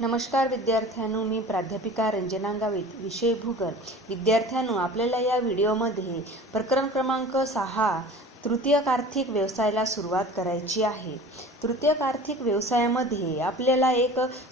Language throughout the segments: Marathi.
नमस्कार विद्यार्थ्यांनो, मी प्राध्यापिका रंजना गावित, विषय भूगोल. विद्यार्थ्यांनो, आपल्याला या व्हिडिओमध्ये प्रकरण क्रमांक 6 तृतीयक आर्थिक व्यवसायाला सुरुवात करायची आहे. तृतीयक आर्थिक व्यवसायामध्ये आपल्याला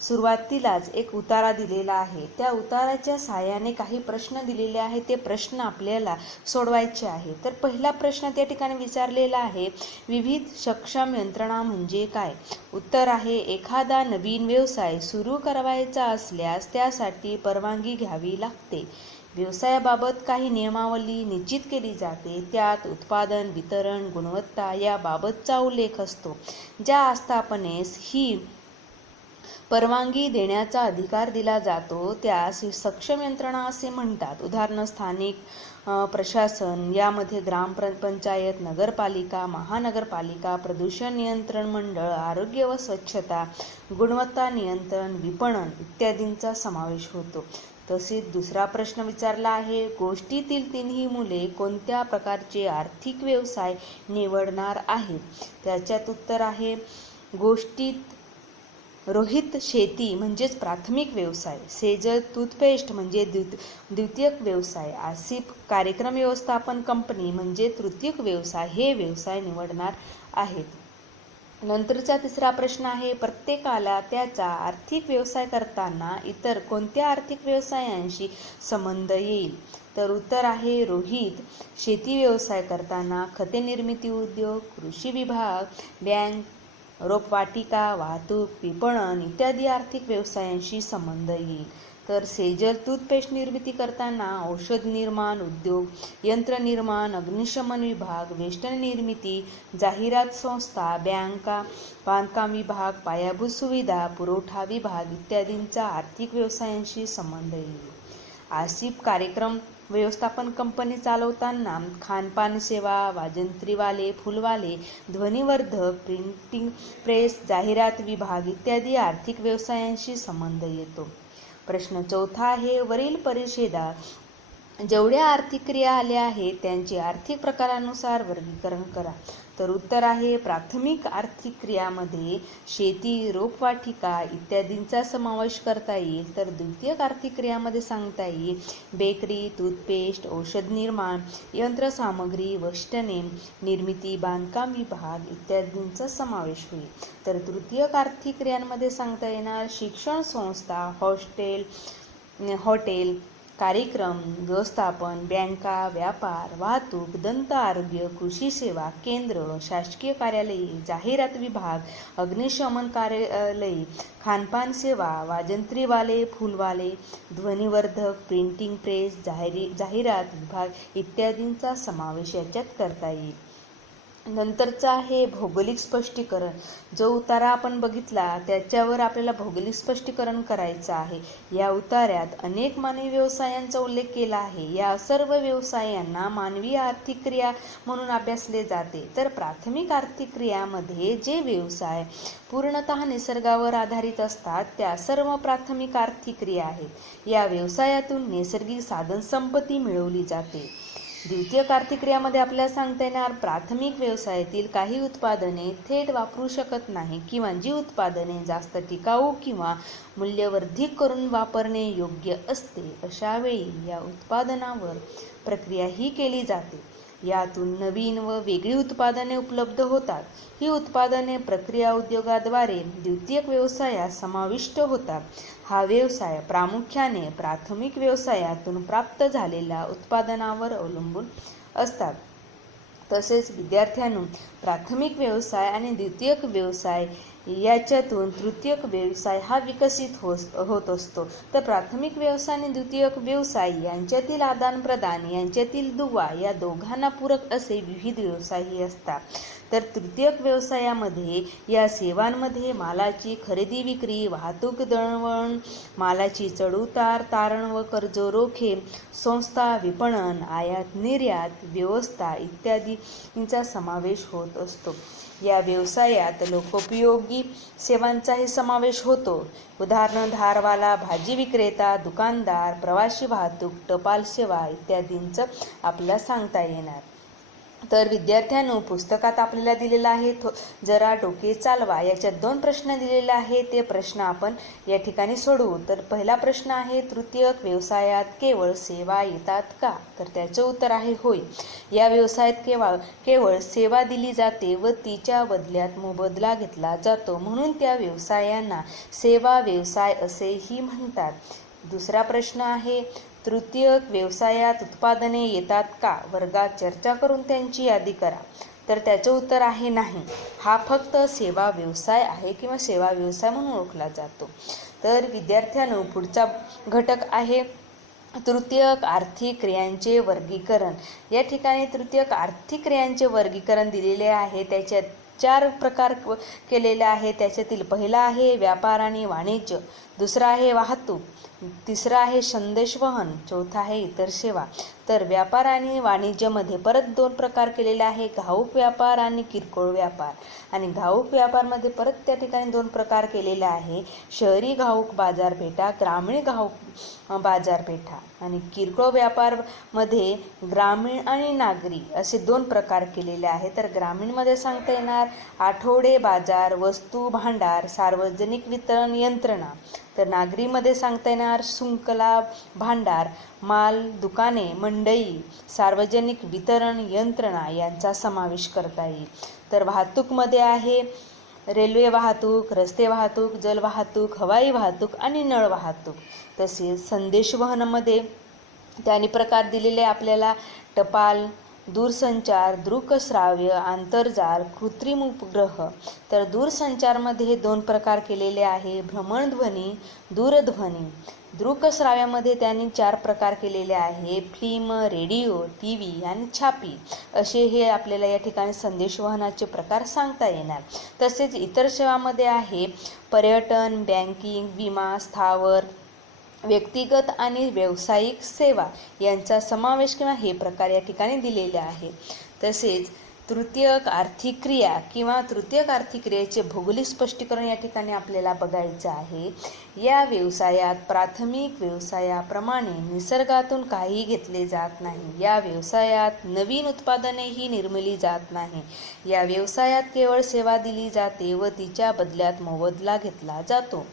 सुरुवातीलाच एक उतारा दिलेला आहे. त्या उताराच्या सहाय्याने काही प्रश्न दिलेले आहेत. ते प्रश्न आपल्याला सोडवायचे आहे. तर पहिला प्रश्न त्या ठिकाणी विचारलेला आहे, विविध सक्षम यंत्रणा म्हणजे काय? उत्तर आहे, एखादा नवीन व्यवसाय सुरू करायचा असल्यास त्यासाठी परवानगी घ्यावी लागते. व्यवसायाबाबत काही नियमावली निश्चित केली जाते. त्यात उत्पादन, वितरण, गुणवत्ता याबाबतचा उल्लेख असतो. ज्या आस्थापनेस ही परवानगी देण्याचा अधिकार दिला जातो त्यास सक्षम यंत्रणा असे म्हणतात. उदाहरण स्थानिक प्रशासन, यामध्ये ग्रामपंचायत, नगरपालिका, महानगरपालिका, प्रदूषण नियंत्रण मंडळ, आरोग्य व स्वच्छता, गुणवत्ता नियंत्रण, विपणन इत्यादींचा समावेश होतो. तसेच दुसरा प्रश्न विचारला आहे, गोष्टीतील तिन्ही मुले कोणत्या प्रकारचे आर्थिक व्यवसाय निवडणार आहेत? त्याच्यात उत्तर आहे, गोष्टीत रोहित शेती म्हणजेच प्राथमिक व्यवसाय, सेजल टूथपेस्ट म्हणजे द्वितीयक व्यवसाय, आसिफ कार्यक्रम व्यवस्थापन कंपनी म्हणजे तृतीयक व्यवसाय हे व्यवसाय निवडणार आहेत. नंतरचा तिसरा प्रश्न आहे, प्रत्येकाला त्याचा आर्थिक व्यवसाय करताना इतर कोणत्या आर्थिक व्यवसायांशी संबंध येईल? तर उत्तर आहे, रोहित शेती व्यवसाय करताना खते निर्मिती उद्योग, कृषी विभाग, बँक, रोपवाटिका, वाहतूक, विपणन इत्यादी आर्थिक व्यवसायांशी संबंध येईल. तर सेजल टूथपेस्ट निर्मिती करताना औषध निर्माण उद्योग, यंत्र निर्माण, अग्निशमन विभाग, वेष्टन निर्मिती, जाहिरात संस्था, बँका, बांधकाम विभाग, पायाभूत सुविधा, पुरवठा विभाग इत्यादींचा आर्थिक व्यवसायांशी संबंध येईल. आसिफ कार्यक्रम व्यवस्थापन कंपनी चालवताना खानपान सेवा, वाजंत्रीवाले, फुलवाले, ध्वनिवर्धक, प्रिंटिंग प्रेस, जाहिरात विभाग इत्यादी आर्थिक व्यवसायांशी संबंध येतो. प्रश्न चौथा आहे, वरील परिच्छेदात जेवढ्या आर्थिक क्रिया आल्या आहेत त्यांचे आर्थिक प्रकारानुसार वर्गीकरण करा. तर उत्तर आहे, प्राथमिक आर्थिक क्रियामध्ये शेती, रोपवाटिका इत्यादींचा समावेश करता येईल. तर द्वितीयक आर्थिक क्रियामध्ये सांगता येईल बेकरी, टूथपेस्ट, औषध निर्माण, यंत्रसामग्री, वस्तने निर्मिती, बांधकाम विभाग इत्यादींचा समावेश होईल. तर तृतीयक आर्थिक क्रियांमध्ये सांगता येणार शिक्षण संस्था, हॉटेल, कार्यक्रम व्यवस्थापन, बँका, व्यापार, वाहतूक, दंत आरोग्य, कृषी सेवा केंद्र, शासकीय कार्यालये, जाहिरात विभाग, अग्निशमन कार्यालये, खानपान सेवा, वाजंत्रीवाले, फुलवाले, ध्वनिवर्धक, प्रिंटिंग प्रेस, जाहिरात विभाग इत्यादींचा समावेश याच्यात करता येईल. नंतरचा आहे भौगोलिक स्पष्टीकरण. जो उतारा आपण बघितला त्याच्यावर आपल्याला भौगोलिक स्पष्टीकरण करायचं आहे. या उतार्यात अनेक मानवी व्यवसायांचा उल्लेख केला आहे. या सर्व व्यवसायांना मानवी आर्थिक क्रिया म्हणून अभ्यासले जाते. तर प्राथमिक आर्थिक क्रियामध्ये जे व्यवसाय पूर्णतः निसर्गावर आधारित असतात त्या सर्व प्राथमिक आर्थिक क्रिया आहेत. या व्यवसायातून नैसर्गिक साधनसंपत्ती मिळवली जाते. द्वितीयक आर्थिक क्रियामध्ये आपल्याला सांगता येणार प्राथमिक व्यवसायातील काही उत्पादने थेट वापरू शकत नाही किंवा जी उत्पादने जास्त टिकाऊ किंवा मूल्यवर्धित करून वापरणे योग्य असते अशा वेळी या उत्पादनावर प्रक्रिया ही केली जाते. यातून नवीन व वेगळी उत्पादने उपलब्ध होतात. ही उत्पादने प्रक्रिया उद्योगाद्वारे द्वितीयक व्यवसायात समाविष्ट होतात. हा व्यवसाय प्रामुख्याने प्राथमिक व्यवसायातून प्राप्त झालेल्या उत्पादनावर अवलंबून असतात. तसेच विद्यार्थ्यांनो, प्राथमिक व्यवसाय आणि द्वितीयक व्यवसाय याच्यातून तृतीयक व्यवसाय हा विकसित होत असतो. तर प्राथमिक व्यवसाय आणि द्वितीयक व्यवसाय यांच्यातील आदान प्रदान, यांच्यातील दुवा या दोघांना पूरक असे विविध व्यवसायही असतात. तर तृतीयक व्यवसायामध्ये या सेवांमध्ये मालाची खरेदी विक्री, वाहतूक, दळणवळण, मालाची चढउतार, तारण व कर्ज रोखे, संस्था, विपणन, आयात निर्यात व्यवस्था इत्यादींचा समावेश होत असतो. या व्यवसायात लोकोपयोगी सेवांचाही समावेश होतो. उदाहरण धारवाला, भाजी विक्रेता, दुकानदार, प्रवासी वाहतूक, टपाल सेवा इत्यादींचं आपल्याला सांगता येणार. तर विद्यार्थ्यांनो, पुस्तकात आपल्याला दिलेलं आहे जरा डोके चालवा. याच्यात 2 प्रश्न दिलेले आहेत. ते प्रश्न आपण या ठिकाणी सोडवू. तर पहिला प्रश्न आहे, तृतीयक व्यवसायात केवळ सेवा येतात का? तर त्याचं उत्तर आहे होय. या व्यवसायात केवळ सेवा दिली जाते व तिच्या बदल्यात मोबदला घेतला जातो, म्हणून त्या व्यवसायांना सेवा व्यवसाय असेही म्हणतात. दुसरा प्रश्न आहे, तृतीयक व्यवसायात उत्पादने येतात का? वर्गात चर्चा करून त्यांची यादी करा. तर त्याचं उत्तर आहे नाही. हा फक्त सेवा व्यवसाय आहे किंवा सेवा व्यवसाय म्हणून ओळखला जातो. तर विद्यार्थ्यांनो, पुढचा घटक आहे तृतीयक आर्थिक क्रियांचे वर्गीकरण. या ठिकाणी तृतीयक आर्थिक क्रियांचे वर्गीकरण दिलेले आहे. त्याच्यात 4 प्रकार केलेले आहे. त्याच्यातील पहिला आहे व्यापार आणि वाणिज्य, दुसरा आहे वाहतूक, तिसरा आहे संदेशवहन, चौथा आहे इतर सेवा. तर व्यापार आणि वाणिज्यमध्ये परत 2 प्रकार केलेले आहे, घाऊक व्यापार आणि किरकोळ व्यापार. आणि घाऊक व्यापारमध्ये परत त्या ठिकाणी 2 प्रकार केलेले आहे, शहरी घाऊक बाजारपेठा, ग्रामीण घाऊक बाजारपेठा. आणि किरकोळ व्यापारमध्ये ग्रामीण आणि नागरी असे 2 प्रकार केलेले आहे. तर ग्रामीणमध्ये सांगता येणार आठवडे बाजार, वस्तू भांडार, सार्वजनिक वितरण यंत्रणा. तर नागरीमध्ये सांगता येणार शृंखला भांडार, माल दुकाने, मंडई, सार्वजनिक वितरण यंत्रणा यांचा समावेश करता येईल. तर वाहतूकमध्ये आहे रेल्वे वाहतूक, रस्ते वाहतूक, जल वाहतूक, हवाई वाहतूक आणि नळ वाहतूक. तसेच संदेशवहनामध्ये त्यांनी प्रकार दिलेले आपल्याला टपाल, दूरसंचार, दृकश्राव्य, आंतरजाल, कृत्रिम उपग्रह. तर दूरसंचारमध्ये 2 प्रकार केलेले आहे, भ्रमणध्वनी, दूरध्वनी. दृकश्राव्यामध्ये त्यांनी 4 प्रकार केलेले आहे, फिल्म, रेडिओ, TV आणि छापी. असे हे आपल्याला या ठिकाणी संदेशवहनाचे प्रकार सांगता येणार. तसेच इतर सेवामध्ये आहे पर्यटन, बँकिंग, विमा, स्थावर, व्यक्तिगत आणि व्यावसायिक सेवा यांचा समावेश किंवा हे प्रकार या ठिकाणी दिलेले आहे. तसेच तृतीयक आर्थिक क्रिया किंवा तृतीयक आर्थिक क्रियेचे भौगोलिक स्पष्टीकरण या ठिकाणी आपल्याला बघायचं आहे. या व्यवसायात प्राथमिक व्यवसायाप्रमाणे निसर्गातून काही घेतले जात नाही. या व्यवसायात नवीन उत्पादनेही निर्मिली जात नाही. या व्यवसायात केवळ सेवा दिली जाते व तिच्या बदल्यात मोबदला घेतला जातो,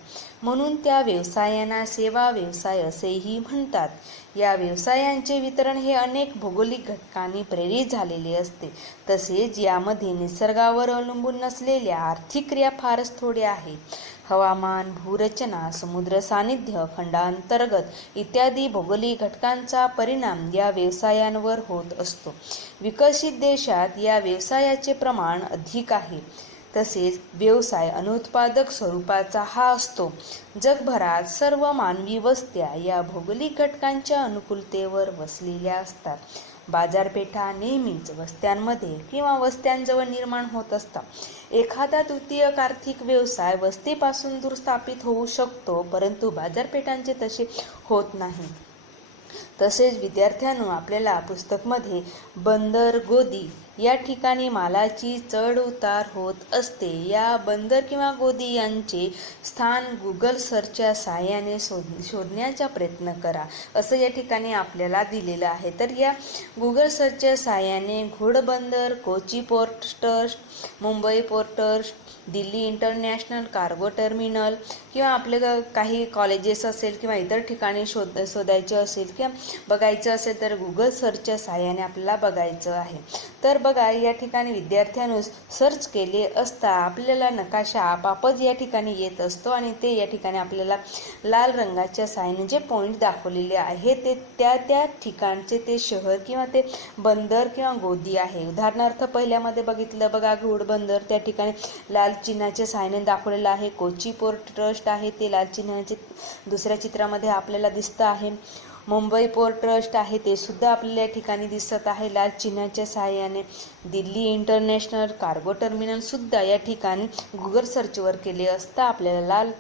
म्हणून त्या व्यवसायांना सेवा व्यवसाय असेही म्हणतात. या व्यवसायांचे वितरण हे अनेक भौगोलिक घटकांनी प्रेरित झालेले असते. तसेच यामध्ये निसर्गावर अवलंबून नसलेल्या आर्थिक क्रिया फारच थोड्या आहेत. हवामान, भूरचना, समुद्र सानिध्य, खंडांतर्गत इत्यादी भौगोलिक घटकांचा परिणाम या व्यवसायांवर होत असतो. विकसित देशात या व्यवसायाचे प्रमाण अधिक आहे. तसेच व्यवसाय अनुत्पादक स्वरूपाचा हा असतो. जगभरात सर्व मानवी वस्त्या या भौगोलिक घटकांच्या अनुकूलतेवर वसलेल्या असतात. बाजारपेठा नेहमीच वस्त्यांमध्ये किंवा वस्त्यांजवळ निर्माण होत असतात. एखादा तृतीयक आर्थिक व्यवसाय वस्तीपासून दूर स्थापित होऊ शकतो, परंतु बाजारपेठांचे तसे होत नाही. तसेच विद्यार्थ्यांनो, आपल्याला पुस्तकमध्ये बंदर, गोदी या ठिकाणी मालाची चढ उतार होत असते. या बंदर किंवा गोदी यांचे स्थान गुगल सर्चच्या साहाय्याने शोधण्याचा प्रयत्न करा, असं या ठिकाणी आपल्याला दिलेलं आहे. तर या गुगल सर्चच्या साहाय्याने Ghodbunder, Kochi port trust, Mumbai port trust, Delhi international cargo terminal किंवा आपले काही कॉलेजेस असेल किंवा इतर ठिकाणी शोधायचे असेल किंवा बघायचं असेल तर गुगल सर्चच्या साहाय्याने आपल्याला बघायचं आहे. तर बघा, या ठिकाणी विद्यार्थ्यांनी सर्च केले असता आपल्याला नकाशा आपापच या ठिकाणी येत असतो आणि ते या ठिकाणी आपल्याला लाल रंगाच्या साहाय्याने जे पॉईंट दाखवलेले आहे ते त्या ठिकाणचे ते शहर किंवा ते बंदर किंवा गोदी आहे. उदाहरणार्थ पहिल्यामध्ये बघितलं बघा, घोडबंदर त्या ठिकाणी लाल चिन्हाच्या साहाय्याने दाखवलेलं आहे. कोची पोर्ट ट्रस्ट आहे ते लाल चिन्हाचे दुसऱ्या चित्रामध्ये आपल्याला दिसतं आहे. मुंबई पोर्ट ट्रस्ट आहे ते सुद्धा आपल्याला या ठिकाणी दिसत आहे लाल चिन्हाच्या साहाय्याने. दिल्ली इंटरनॅशनल कार्गो टर्मिनल सुद्धा या ठिकाणी गुगल सर्चवर केले असता आपल्याला लाल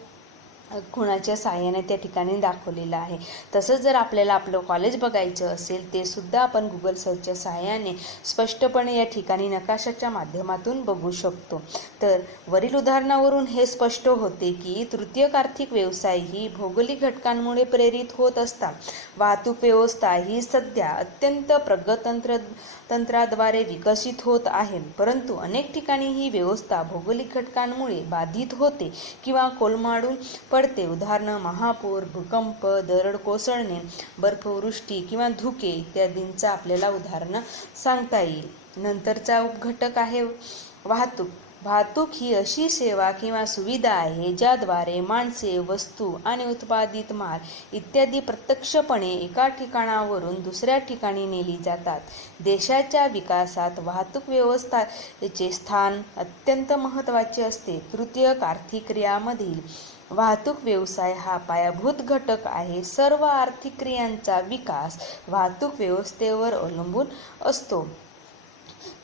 खुणाच्या साहाय्याने त्या ठिकाणी दाखवलेलं आहे. तसंच जर आपल्याला आपलं कॉलेज बघायचं असेल ते सुद्धा आपण गुगल सर्चच्या साहाय्याने स्पष्टपणे या ठिकाणी नकाशाच्या माध्यमातून बघू शकतो. तर वरील उदाहरणावरून हे स्पष्ट होते की तृतीयक आर्थिक व्यवसाय ही भौगोलिक घटकांमुळे प्रेरित होत असतात. वाहतूक व्यवस्था ही सध्या अत्यंत प्रगत तंत्राद्वारे विकसित होत आहे, परंतु अनेक ठिकाणी ही व्यवस्था भौगोलिक घटकांमुळे बाधित होते किंवा कोलमाडून पडते. उदाहरण महापूर, भूकंप, दरड कोसळणे, बर्फवृष्टी किंवा धुके इत्यादींचा आपल्याला उदाहरणं सांगता येईल. नंतरचा उपघटक आहे वाहतूक. वाहतूक ही अशी सेवा किंवा सुविधा आहे ज्याद्वारे माणसे, वस्तू आणि उत्पादित माल इत्यादी प्रत्यक्षपणे एका ठिकाणावरून दुसऱ्या ठिकाणी नेली जातात. देशाच्या विकासात वाहतूक व्यवस्थेचे स्थान अत्यंत महत्त्वाचे असते. तृतीयक आर्थिक क्रियांमधील वाहतूक व्यवसाय हा पायाभूत घटक आहे. सर्व आर्थिक क्रियांचा विकास वाहतूक व्यवस्थेवर अवलंबून असतो.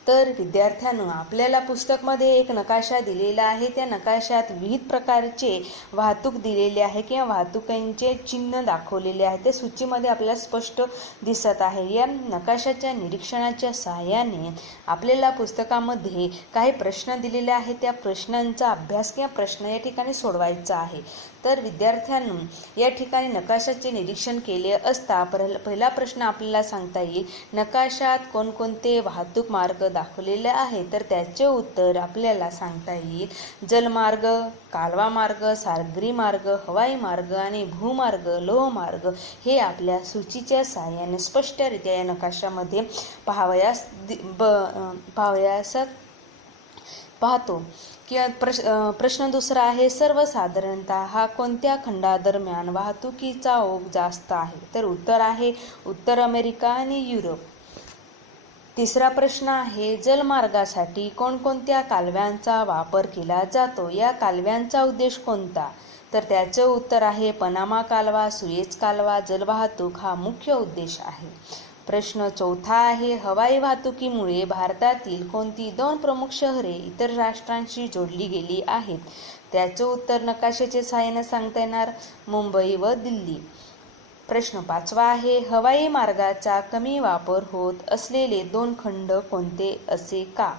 तर विद्यार्थ्यांनो, आपल्याला पुस्तकमध्ये एक नकाशा दिलेला आहे. त्या नकाशात विविध प्रकारचे वाहतूक दिलेले आहे किंवा वाहतुकांचे चिन्ह दाखवलेले आहे. ते सूचीमध्ये आपल्याला स्पष्ट दिसत आहे. या नकाशाच्या निरीक्षणाच्या सहाय्याने आपल्याला पुस्तकामध्ये काही प्रश्न दिलेले आहेत. त्या प्रश्नांचा अभ्यास किंवा प्रश्न या ठिकाणी सोडवायचा आहे. तर विद्यार्थ्यांनो, या ठिकाणी नकाशाचे निरीक्षण केले असता पहिला प्रश्न आपल्याला सांगता येईल, नकाशात कोणकोणते वाहतूक मार्ग दाखवलेले आहे? तर त्याचे उत्तर आपल्याला सांगता येईल, जलमार्ग, कालवा मार्ग, सागरी मार्ग, हवाई मार्ग आणि भूमार्ग, लोहमार्ग हे आपल्या सूचीच्या सहाय्याने स्पष्टरित्या या नकाशामध्ये पाहावयास पाहतो. किंवा प्रश्न दुसरा आहे, सर्वसाधारणतः हा कोणत्या खंडादरम्यान वाहतुकीचा ओघ जास्त आहे? तर उत्तर आहे उत्तर अमेरिका आणि युरोप. तिसरा प्रश्न आहे, जलमार्गासाठी कोणकोणत्या कालव्यांचा वापर केला जातो? या कालव्यांचा उद्देश कोणता? तर त्याचे उत्तर आहे पनामा कालवा, सुएझ कालवा. जलवाहतूक हा मुख्य उद्देश आहे. प्रश्न चौथा आहे, हवाई वाहतुकीमुळे भारतातील कोणती 2 प्रमुख शहरे इतर राष्ट्रांशी जोडली गेली आहेत? त्याचे उत्तर नकाशाच्या सहाय्याने सांगता येणार, मुंबई व दिल्ली. प्रश्न पाचवा आहे, हवाई मार्गाचा कमी वापर होत असलेले 2 खंड कोणते, असे का?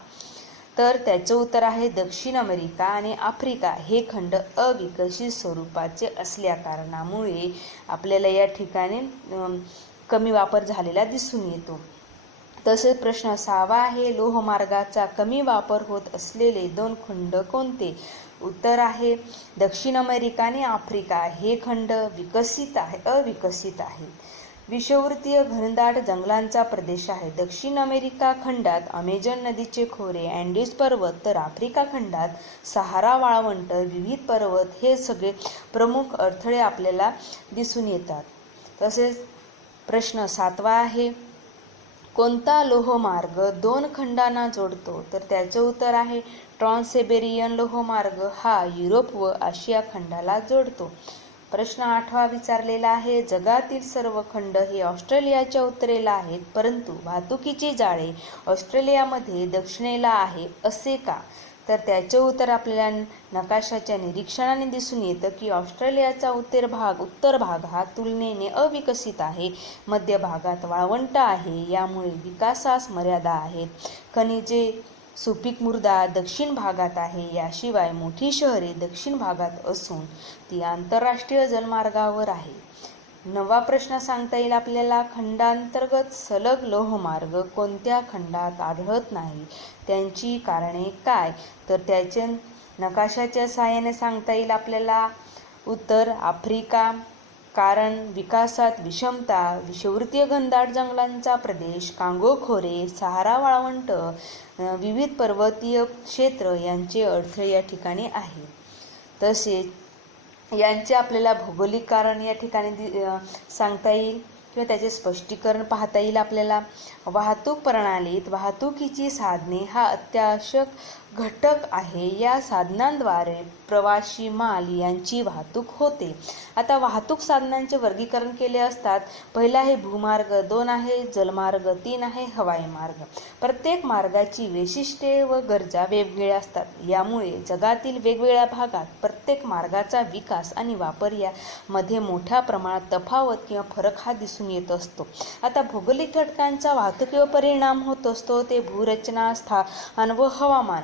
तर त्याचे उत्तर आहे दक्षिण अमेरिका आणि आफ्रिका हे खंड अविकसित स्वरूपाचे असल्या कारणामुळे आपल्याला या ठिकाणी कमी वापर झालेला दिसून येतो. तसेच प्रश्न 6वा आहे, लोहमार्गाचा कमी वापर होत असलेले 2 खंड कोणते? उत्तर आहे दक्षिण अमेरिका आणि आफ्रिका हे खंड अविकसित आहेत. विषुववृत्तीय घनदाट जंगलांचा प्रदेश आहे. दक्षिण अमेरिका खंडात अमेझॉन नदीचे खोरे, अँडीज पर्वत, तर आफ्रिका खंडात सहारा वाळवंट, विविध पर्वत हे सगळे प्रमुख अडथळे आपल्याला दिसून येतात. तसेच प्रश्न 7वा आहे, कोणता लोहमार्ग 2 खंडांना जोडतो? तर त्याचे उत्तर आहे ट्रान्ससिबेरियन लोहमार्ग हा युरोप व आशिया खंडाला जोडतो. प्रश्न 8वा विचारलेला आहे, जगातील सर्व खंड हे ऑस्ट्रेलियाच्या उत्तरेला आहेत, परंतु वाहतुकीची जाळे ऑस्ट्रेलियामध्ये दक्षिणेला आहे, असे का? तर त्याचे उत्तर आपल्याला नकाशाच्या निरीक्षणाने दिसून येतं की ऑस्ट्रेलियाचा उत्तर भाग हा तुलनेने अविकसित आहे. मध्य भागात वाळवंट आहे, यामुळे विकासास मर्यादा आहेत. खनिजे, सुपीक मृदा दक्षिण भागात आहे. याशिवाय मोठी शहरे दक्षिण भागात असून ती आंतरराष्ट्रीय जलमार्गावर आहे. 9वा प्रश्न सांगता येईल आपल्याला, खंडांतर्गत सलग लोहमार्ग कोणत्या खंडात आढळत नाही? त्यांची कारणे काय? तर त्याचे नकाशाच्या सहाय्याने सांगता येईल आपल्याला. उत्तर आफ्रिका, कारण विकासात विषमता, विषुववृत्तीय घनदाट जंगलांचा प्रदेश, कांगो खोरे, सहारा वाळवंट, विविध पर्वतीय क्षेत्र यांचे अडथळे या ठिकाणी आहे. तसेच यांचे आपल्याला भौगोलिक कारण या ठिकाणी सांगता येईल किंवा त्याचे स्पष्टीकरण पाहता येईल आपल्याला. वाहतूक प्रणालीत वाहतुकीची साधने हा अत्यावश्यक घटक आहे. या साधनांद्वारे प्रवासी माल यांची वाहतूक होते. आता वाहतूक साधनांचे वर्गीकरण केले असतात. पहिला आहे भूमार्ग, 2 आहे जलमार्ग, 3 आहे हवाई मार्ग. प्रत्येक मार्गाची वैशिष्ट्ये व गरजा वेगवेगळ्या असतात. यामुळे जगातील वेगवेगळ्या भागात प्रत्येक मार्गाचा विकास आणि वापर यामध्ये मोठ्या प्रमाणात तफावत किंवा फरक हा दिसून येत असतो. आता भौगोलिक घटकांचा वाहतुकीवर परिणाम होत असतो ते भूरचना, स्थान व हवामान.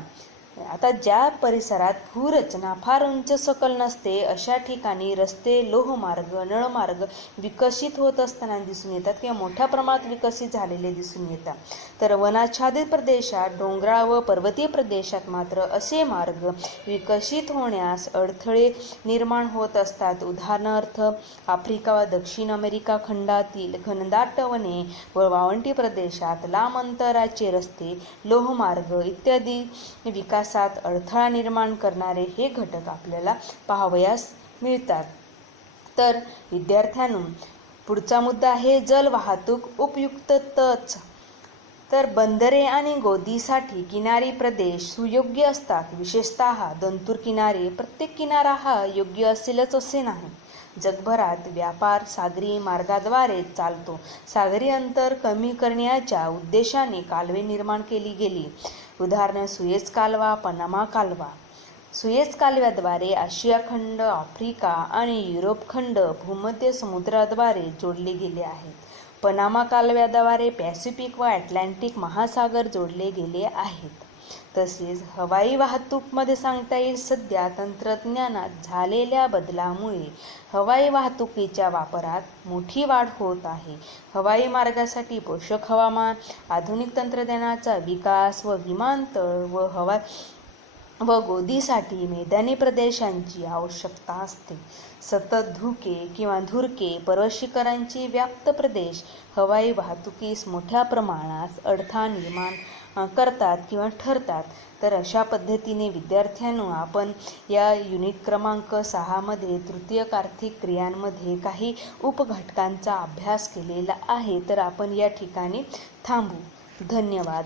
आता ज्या परिसरात भूरचना फार उंच सकल नसते अशा ठिकाणी रस्ते, लोहमार्ग, नळमार्ग विकसित होत असताना दिसून येतात किंवा मोठ्या प्रमाणात विकसित झालेले दिसून येतात. तर वनाच्छादित प्रदेशात, डोंगराळ व पर्वतीय प्रदेशात मात्र असे मार्ग विकसित होण्यास अडथळे निर्माण होत असतात. उदाहरणार्थ आफ्रिका व दक्षिण अमेरिका खंडातील घनदाट वने व वाळवंटी प्रदेशात लांब अंतराचे रस्ते, लोहमार्ग इत्यादी विकासात अडथळा निर्माण करणारे हे घटक आपल्याला पाहावयास मिळतात. तर विद्यार्थ्यांनो, पुढचा मुद्दा आहे जल वाहतूक उपयुक्तच. तर बंदरे आणि गोदीसाठी किनारी प्रदेश सुयोग्य असतात. विशेषतः दंतूर किनारे. प्रत्येक किनारा हा योग्य असेलच असे नाही. जगभरात व्यापार सागरी मार्गाद्वारे चालतो. सागरी अंतर कमी करण्याच्या उद्देशाने कालवे निर्माण केली गेली. उदाहरण सुएझ कालवा, पनामा कालवा. सुएझ कालव्याद्वारे आशिया खंड, आफ्रिका आणि युरोप खंड भूमध्य समुद्राद्वारे जोडले गेले आहेत. पनामा कालव्याद्वारे पॅसिफिक व अटलांटिक महासागर जोडले गेले आहेत. तसेच हवाई वाहतूकमध्ये सांगता येईल, सध्या तंत्रज्ञानात झालेल्या बदलामुळे हवाई वाहतुकीच्या वापरात मोठी वाढ होत आहे. हवाई मार्गासाठी पोषक हवामान, आधुनिक तंत्रज्ञानाचा विकास व विमानतळ व गोदीसाठी मैदानी प्रदेशांची आवश्यकता असते. सतत धुके किंवा धुरके पर्वतशिखरांची व्याप्त प्रदेश हवाई वाहतुकीस मोठ्या प्रमाणात अडथळा निर्माण करतात किंवा ठरतात. तर अशा पद्धतीने विद्यार्थ्यांनो, आपण या युनिट क्रमांक 6 मध्ये तृतीयक आर्थिक क्रियांमध्ये काही उपघटकांचा अभ्यास केलेला आहे. तर आपण या ठिकाणी थांबू. धन्यवाद.